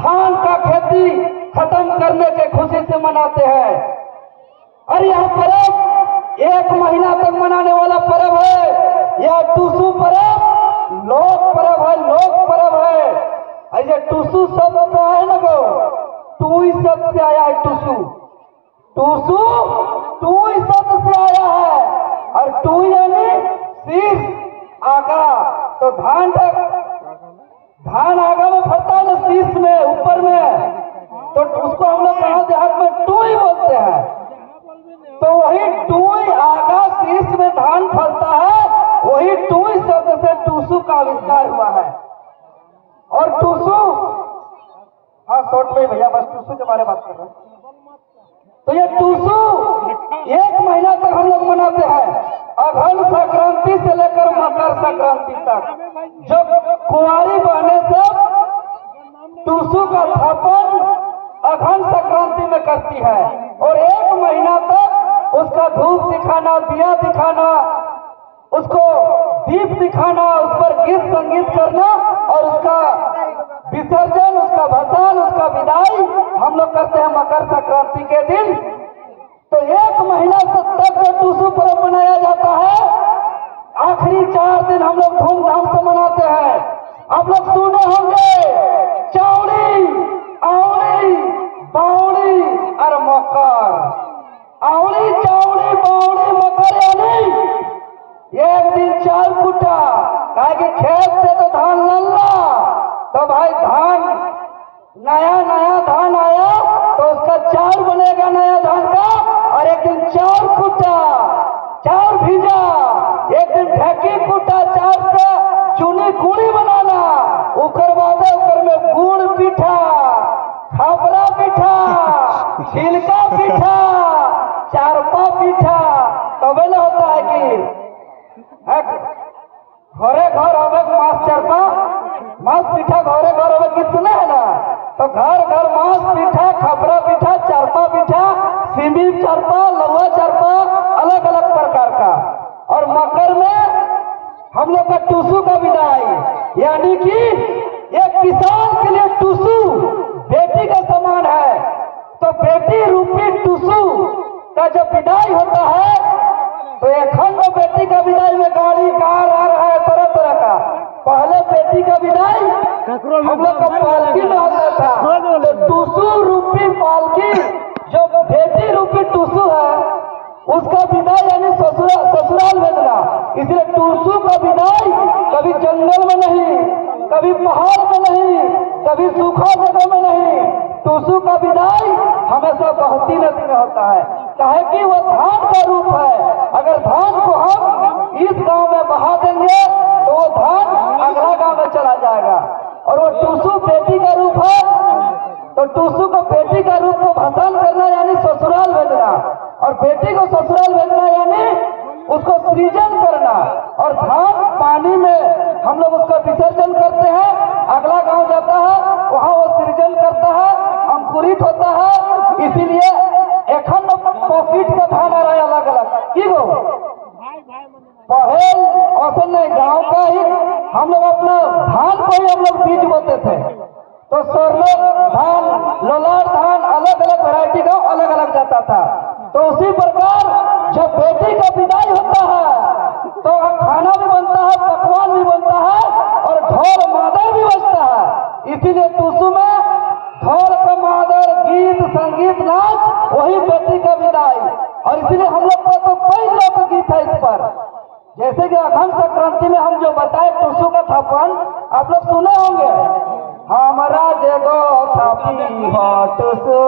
धान का खेती खत्म करने के खुशी से मनाते हैं। और यह पर्व 1 महीना तक मनाने वाला पर्व है। यह टूसू पर्व लोक पर्व है, लोक पर्व है। ऐसे टूसू शब्द का है ना गो, टूई शब्द से आया है टूसू। टूसू टूई शब्द से आया है और टूई यानी शीर्ष आगा। तो धान आगा में फरता है ना, शीर्ष में ऊपर में, तो उसको हम लोग गाँव देहात में टूई बोलते हैं। तो वही टूई आगा शीर्ष में धान फलता है, वही टूई शब्द से टूसू का आविष्कार हुआ है। और टूसू, हाँ शॉर्ट में भैया, बस टूसू के बारे में बात कर रहे हैं। तो ये टूसू 1 महीना तक हम लोग मनाते हैं, अघन संक्रांति से लेकर मकर संक्रांति तक। जो कुंवारी बहनें सब टूसू का स्थापन अघन संक्रांति में करती है और 1 महीना तक उसका धूप दिखाना, दिया दिखाना, उसको दीप दिखाना, उस पर गीत संगीत करना और उसका विसर्जन, उसका भसान, उसका विदाई हम लोग करते हैं मकर संक्रांति के दिन। तो 1 महीना तक जो टूसू पर्व मनाया जाता है, आखिरी 4 दिन हम लोग धूमधाम से मनाते हैं। आप लोग सुने होंगे चौड़ी, आवड़ी, बावड़ी और मकर। आवड़ी, चौड़ी, बावड़ी, मकर यानी 1 दिन चार कुटा, कहे कि खेत से तो धान लल्ला, तो भाई धान नया धान आया तो उसका चार बनेगा नया धान का, और 1 दिन चार कुटा, चार भीजा, 1 दिन ढेकी कुटा, चार से चूनी गुड़ी बनाना, उकर बाद उकर में गुड़ पीठा, खापरा पीठा, छिलका पीठा, चारपा पीठा, तबे न होता है कि घरे घर हवे मांस चरपा, मांस पीठा घरे घर हवे, गीत सुने है ना। तो घर घर मांस पीठा, खपरा पीठा, चरपा पीठा, सिमी चरपा, लौआ चरपा, अलग अलग प्रकार का। और मकर में हम लोग का टूसू का विदाई, यानी कि एक किसान के लिए टूसू बेटी का समान है। तो बेटी रूपी टूसू का जब विदाई होता है, तो अखंड बेटी का विदाई में गाड़ी कार आ रहा है तरह तरह का। पहले बेटी का विदाई हम लोग का पालकी में होता था। तो टूसू रूपी पालकी, जो बेटी रूपी टूसू है, उसका विदाई यानी ससुराल भेजना। इसलिए टूसू का विदाई कभी जंगल में नहीं, कभी पहाड़ में नहीं, कभी सूखा जगह में नहीं। टूसू का विदाई हमेशा बहती नदी में होता है, काहे कि वो धान का रूप है। अगर धान को हम इस गांव में बहा देंगे तो वो धान अगला गांव में चला जाएगा। और वो टूसू बेटी का रूप है, तो टूसू को बेटी का रूप को भसान करना यानी ससुराल भेजना, और बेटी को ससुराल भेजना यानी उसको सृजन करना। और धान पानी में हम लोग उसका विसर्जन करते हैं, अगला गांव जाता है, वहां वो सृजन करता है, अंकुरित होता है। इसीलिए एखन पॉकेट का धान आ रहा है अलग अलग की गो पहल औसन नहीं, गांव का ही हम लोग अपना धान को ही हम लोग बीज बोते थे। तो स्वर्णो धान, लोलार धान, अलग अलग वैरायटी का अलग अलग जाता था। तो उसी प्रकार जब बेटी का विदाई होता है तो खाना भी बनता है, पकवान भी बनता है और ढोल मादर भी बजता है। इसीलिए टूसू में ढोल का मादर, गीत संगीत, नाच, वही बेटी का विदाई। और इसलिए हम लोग का तो कई लोक गीत है इस पर। जैसे कि अघन संक्रांति में हम जो बताए टूसू का थापन आप लोग सुने होंगे, हमारा जगो थापी हो टूसू।